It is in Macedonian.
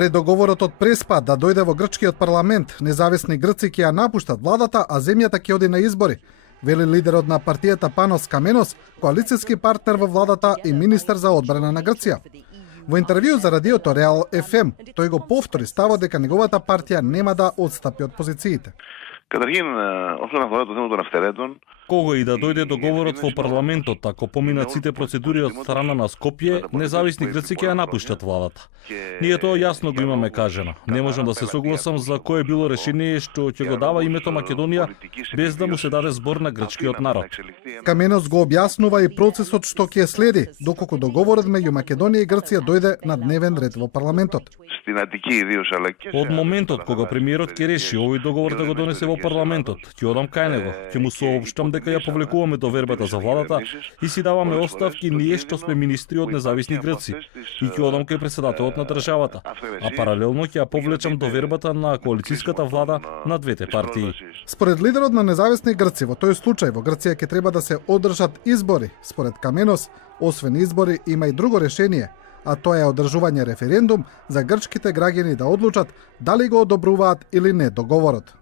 Пред договорот од Преспа да дојде во грчкиот парламент, независни грци ќе ја напуштат владата, а земјата ќе оди на избори, вели лидерот на партијата Панос Каменос, коалицијски партнер во владата и министер за одбрана на Грција. Во интервју за радиото Реал FM, тој го повтори ставот дека неговата партија нема да отстапи од позициите. Καταρχήν, όσον αφορά το θέμα των αυθαιρέτων, Кога и да дојде договорот во парламентот, ако поминат сите процедури од страна на Скопје, независни грци ќе ја напуштат владата. Ние тоа јасно го имаме кажано. Не можам да се согласам за кое било решение што ќе го дава името Македонија без да му се даде збор на грчкиот народ. Каменос го објаснува и процесот што ќе следи, доколку договорот меѓу Македонија и Грција дојде на дневен ред во парламентот. στην Αττική ιδίως, αλλά και Од моментот кога премиерот ќе реши овој договор да го донесе во парламентот, ќе одам кај него, ќе му соопштам дека ја повлекуваме довербата за владата и си даваме оставки ние што сме министри од независни грци и ќе одам кај претседателот на државата, а паралелно ќе ја повлечам довербата на коалицијската влада на двете партии. Според лидерот на независни грци, во тој случај во Грција ќе треба да се одржат избори. Според Каменос, освен избори има и друго решение, а тоа е одржување референдум за грчките граѓани да одлучат дали го одобруваат или не договорот.